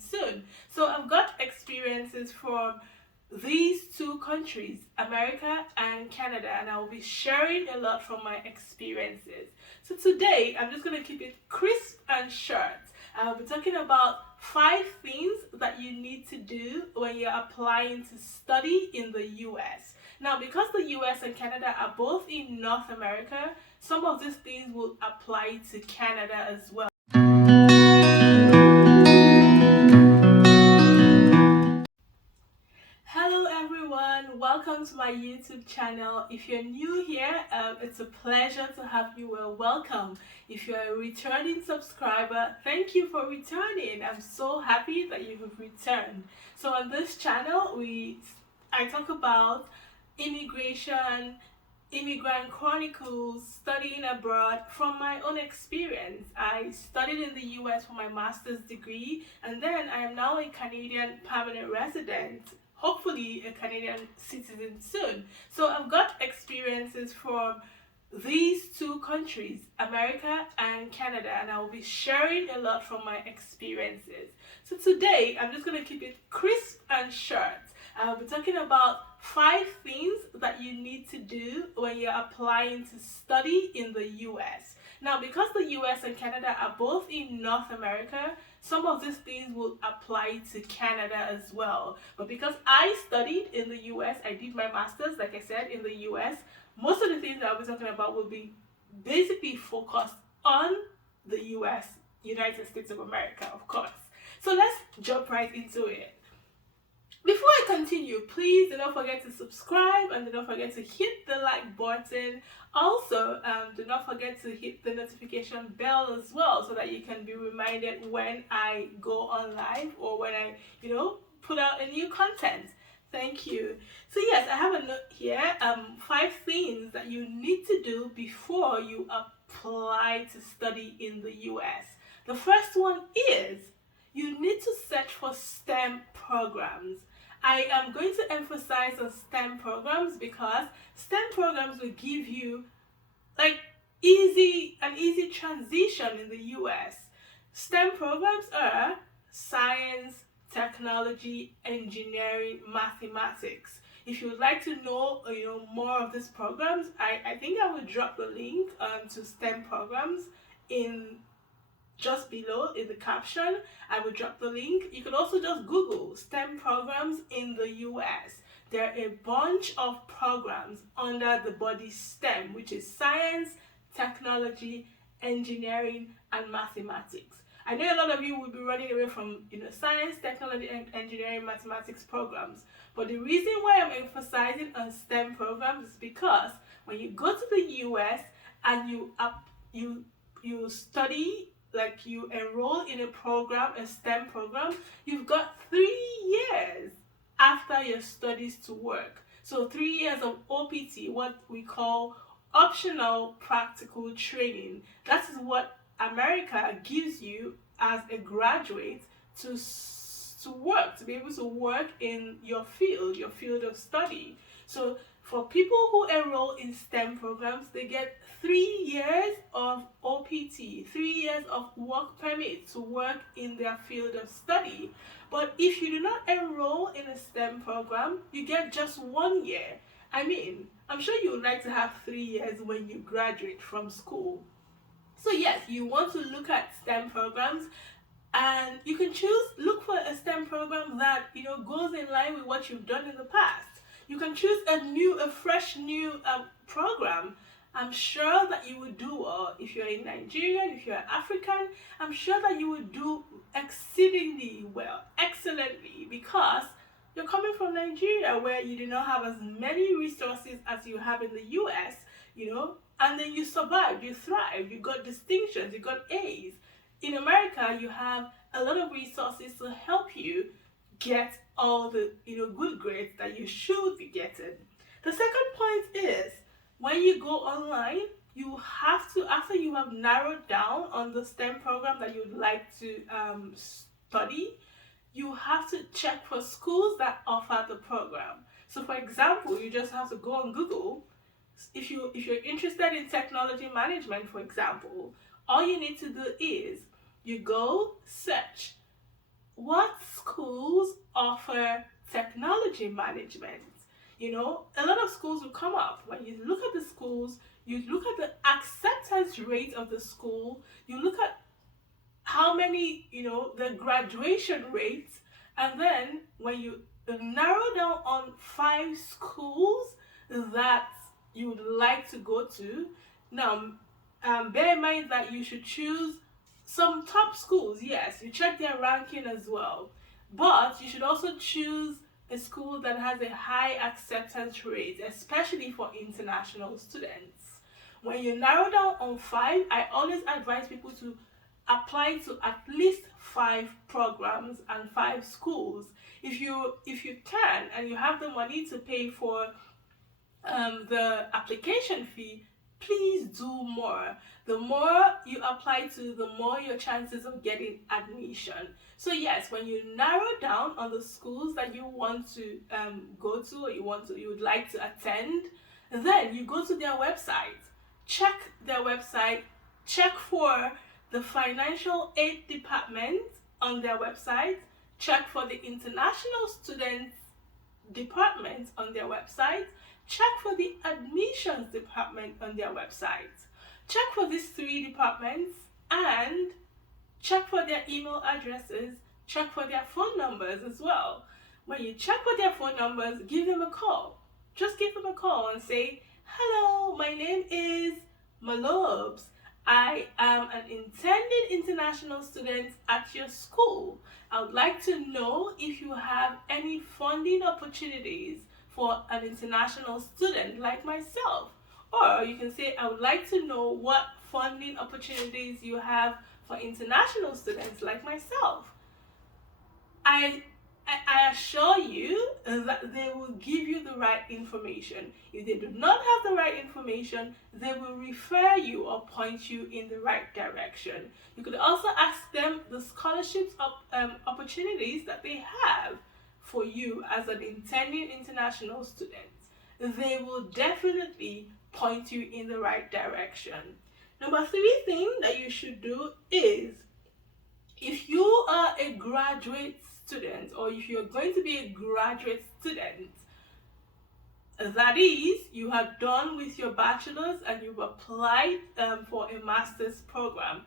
soon. So I've got experiences from these two countries, America and Canada, and I will be sharing a lot from my experiences. So today I'm just going to keep it crisp and short. I'll be talking about 5 things that you need to do when you're applying to study in the US. Now, because the US and Canada are both in North America, some of these things will apply to Canada as well. Hello everyone, welcome to my YouTube channel. If you're new here, it's a pleasure to have you. Welcome. If you're a returning subscriber, thank you for returning. I'm so happy that you have returned. So on this channel, I talk about immigration, immigrant chronicles, studying abroad from my own experience. I studied in the US for my master's degree, and then I am now a Canadian permanent resident, hopefully a Canadian citizen soon. So I've got experiences from these two countries, America and Canada, and I will be sharing a lot from my experiences. So today I'm just going to keep it crisp and short. I'll be talking about 5 things that you need to do when you're applying to study in the US. Now, because the US and Canada are both in North America, some of these things will apply to Canada as well. But because I studied in the US, I did my master's, like I said, in the US, most of the things that I'll be talking about will be basically focused on the US, United States of America, of course. So let's jump right into it. Before I continue, please do not forget to subscribe and do not forget to hit the like button. Also, do not forget to hit the notification bell as well so that you can be reminded when I go on live or when I, put out a new content. Thank you. So yes, I have a note here, 5 things that you need to do before you apply to study in the US. The first one is you need to search for STEM programs. I am going to emphasize on STEM programs because STEM programs will give you an easy transition in the US. STEM programs are science, technology, engineering, mathematics. If you would like to know, more of these programs, I think I will drop the link to STEM programs in just below in the caption. I will drop the link. You could also just Google STEM programs in the US. There are a bunch of programs under the body STEM, which is science, technology, engineering, and mathematics. I know a lot of you will be running away from science, technology, and engineering, mathematics programs. But the reason why I'm emphasizing on STEM programs is because when you go to the US and you study, like you enroll in a program, a STEM program, you've got 3 years after your studies to work. So 3 years of OPT, what we call optional practical training. That is what America gives you as a graduate to work, to be able to work in your field of study. So for people who enroll in STEM programs, they get 3 years of OPT, 3 years of work permit to work in their field of study. But if you do not enroll in a STEM program, you get just 1 year. I'm sure you would like to have 3 years when you graduate from school. So yes, you want to look at STEM programs, and you can look for a STEM program that goes in line with what you've done in the past. You can choose a fresh new program. I'm sure that you would do well. If you're a Nigerian, if you're African, I'm sure that you would do exceedingly well, excellently, because you're coming from Nigeria where you do not have as many resources as you have in the US, and then you survived, you thrived, you got distinctions, you got A's. In America, you have a lot of resources to help you get all the good grades that you should be getting. The second point is when you go online, you have to, after you have narrowed down on the STEM program that you'd like to study, you have to check for schools that offer the program. So for example, you just have to go on Google. If you're interested in technology management, for example, all you need to do is you go search what schools offer technology management. You know, a lot of schools will come up. When you look at the schools, you look at the acceptance rate of the school, you look at how many, the graduation rates, and then when you narrow down on 5 schools that you would like to go to. Now, bear in mind that you should choose some top schools. Yes, you check their ranking as well, but you should also choose a school that has a high acceptance rate, especially for international students. When you narrow down on 5, I always advise people to apply to at least 5 programs and 5 schools. If you can and you have the money to pay for the application fee, please do more. The more you apply to, the more your chances of getting admission. So yes, when you narrow down on the schools that you want to go to, or you would like to attend, then you go to their website, check their website, check for the financial aid department on their website, check for the international students department on their website, check for the admissions department on their website. Check for these 3 departments and check for their email addresses, check for their phone numbers as well. When you check for their phone numbers, give them a call. Just give them a call and say, hello, my name is Malobes. I am an intending international student at your school. I would like to know if you have any funding opportunities for an international student like myself. Or you can say, I would like to know what funding opportunities you have for international students like myself. I assure you that they will give you the right information. If they do not have the right information, they will refer you or point you in the right direction. You could also ask them the scholarships opportunities that they have for you as an intending international student. They will definitely point you in the right direction. Number 3 thing that you should do is, if you are a graduate student, or if you're going to be a graduate student, that is, you are done with your bachelor's and you've applied for a master's program,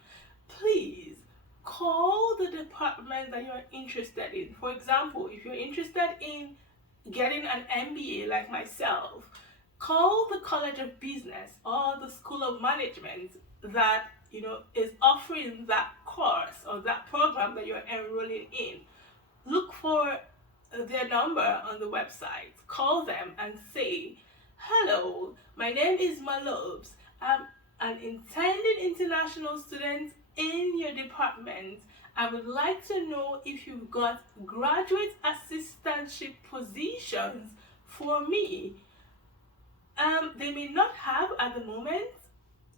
please call the department that you're interested in. For example, if you're interested in getting an MBA like myself, call the College of Business or the School of Management that is offering that course or that program that you're enrolling in. Look for their number on the website. Call them and say, hello, my name is Malobes. I'm an intended international student in your department. I would like to know if you've got graduate assistantship positions for me. They may not have at the moment,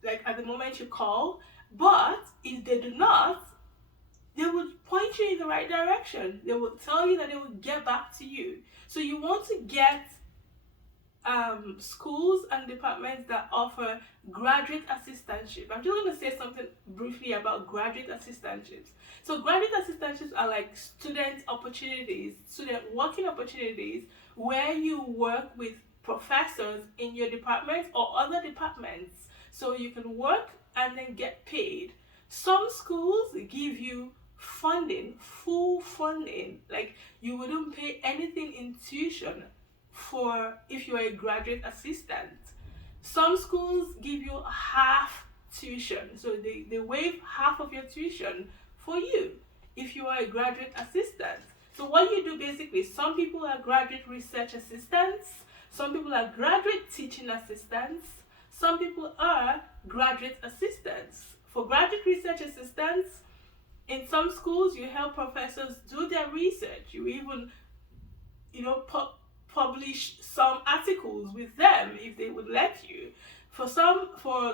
like at the moment you call, but if they do not, they will point you in the right direction. They will tell you that they will get back to you. So you want to get schools and departments that offer graduate assistantship. I'm just going to say something briefly about graduate assistantships. So graduate assistantships are like student opportunities, student working opportunities, where you work with professors in your department or other departments. So you can work and then get paid. Some schools give you funding, full funding, like you wouldn't pay anything in tuition for if you're a graduate assistant. Some schools give you half tuition, so they waive half of your tuition for you if you are a graduate assistant. So what you do basically, some people are graduate research assistants, some people are graduate teaching assistants, some people are graduate assistants. For graduate research assistants, in some schools you help professors do their research. You even publish some articles with them if they would let you. For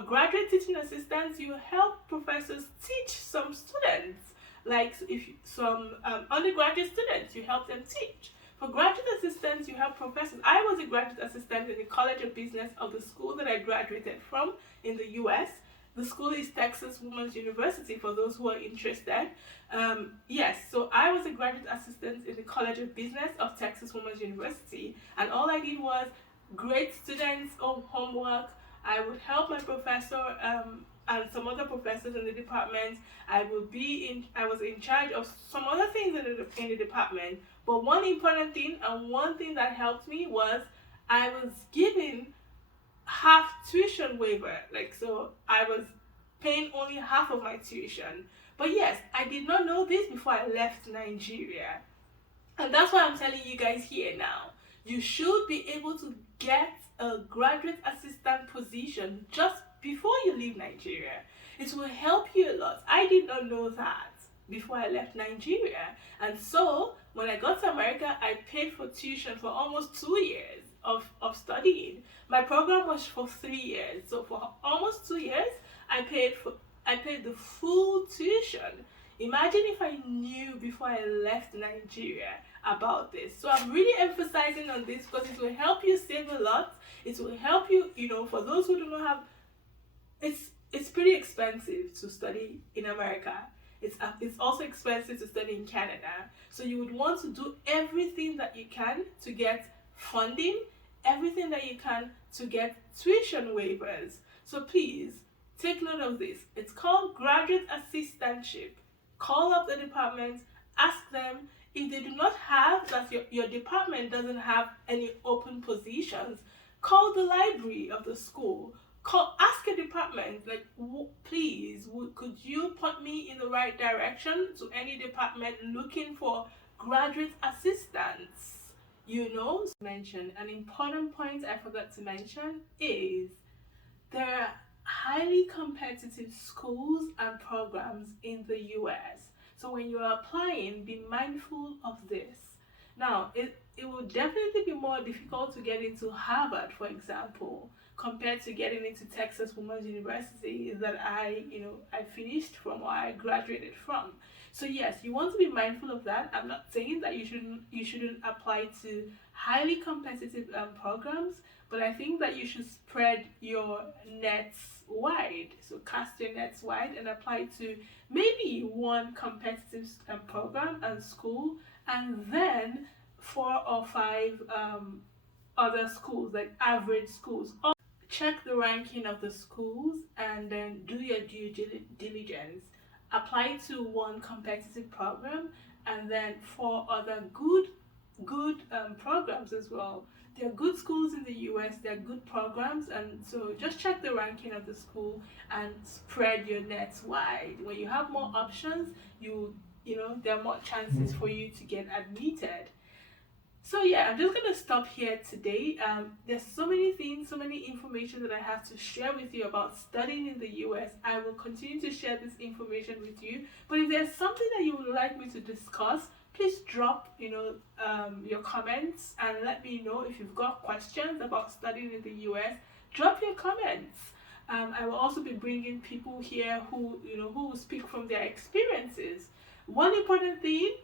graduate teaching assistants, you help professors teach some students. Like if some undergraduate students, you help them teach. For graduate assistants, you help professors. I was a graduate assistant in the College of Business of the school that I graduated from in the US. The school is Texas Women's University for those who are interested. Yes, so I was a graduate assistant in the College of Business of Texas Women's University, and all I did was grade students' homework. I would help my professor and some other professors in the department. I was in charge of some other things in the department. But one important thing and one thing that helped me was I was given half tuition waiver. Like, so I was paying only half of my tuition. But yes, I did not know this before I left Nigeria. And that's why I'm telling you guys here now. You should be able to get a graduate assistant position just before you leave Nigeria. It will help you a lot. I did not know that before I left Nigeria. And so when I got to America, I paid for tuition for almost 2 years of studying. My program was for 3 years. So for almost 2 years, I paid the full tuition. Imagine if I knew before I left Nigeria about this. So I'm really emphasizing on this because it will help you save a lot. It will help you, for those who do not have, it's pretty expensive to study in America. It's also expensive to study in Canada. So you would want to do everything that you can to get funding, everything that you can to get tuition waivers. So please take note of this. It's called graduate assistantship. Call up the department, ask them. If they do not have, that your department doesn't have any open positions, call the library of the school. Ask a department, like, please, could you point me in the right direction to any department looking for graduate assistants? Mention an important point I forgot to mention is there are highly competitive schools and programs in the US. So when you're applying, be mindful of this. Now, it will definitely be more difficult to get into Harvard, for example, compared to getting into Texas Women's University that I finished from, or I graduated from. So yes, you want to be mindful of that. I'm not saying that you shouldn't apply to highly competitive programs, but I think that you should spread your nets wide. So cast your nets wide and apply to maybe one competitive program and school, and then 4 or 5 other schools, like average schools. Check the ranking of the schools and then do your due diligence. Apply to one competitive program and then 4 other good programs as well. There are good schools in the US, there are good programs, and so just check the ranking of the school and spread your nets wide. When you have more options, there are more chances for you to get admitted. So yeah, I'm just gonna stop here today. There's so many things, so many information that I have to share with you about studying in the US. I will continue to share this information with you. But if there's something that you would like me to discuss, please drop your comments and let me know. If you've got questions about studying in the US, drop your comments. I will also be bringing people here who will speak from their experiences. One important thing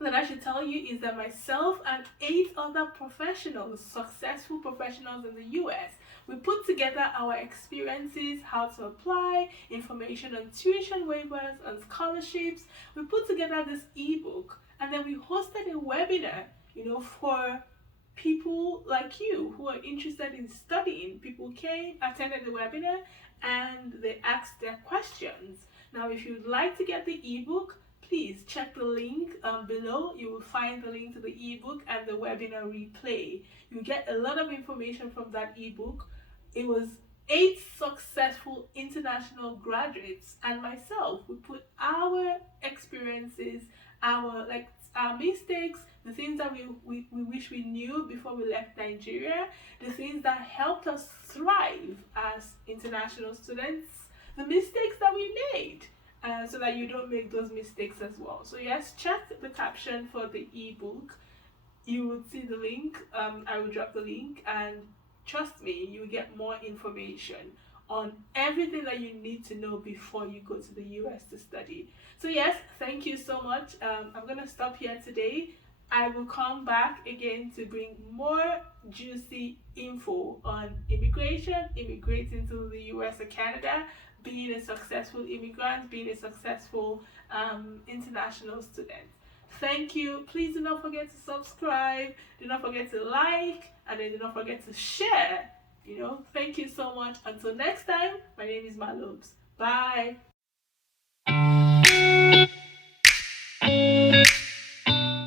that I should tell you is that myself and 8 other professionals, successful professionals in the US, we put together our experiences, how to apply, information on tuition waivers, on scholarships. We put together this ebook, and then we hosted a webinar, for people like you who are interested in studying. People came, attended the webinar, and they asked their questions. Now, if you'd like to get the ebook, please check the link below. You will find the link to the ebook and the webinar replay. You get a lot of information from that ebook. It was 8 successful international graduates and myself. We put our experiences, our mistakes, the things that we wish we knew before we left Nigeria, the things that helped us thrive as international students, the mistakes that we made. So that you don't make those mistakes as well. So yes, check the caption for the ebook. You will see the link. I will drop the link, and trust me, you will get more information on everything that you need to know before you go to the US to study. So yes, thank you so much. I'm gonna stop here today. I will come back again to bring more juicy info on immigration, immigrating to the US or Canada, being a successful immigrant, being a successful international student. Thank you. Please do not forget to subscribe, do not forget to like, and then do not forget to share. Thank you so much. Until next time, my name is Malobes. Bye.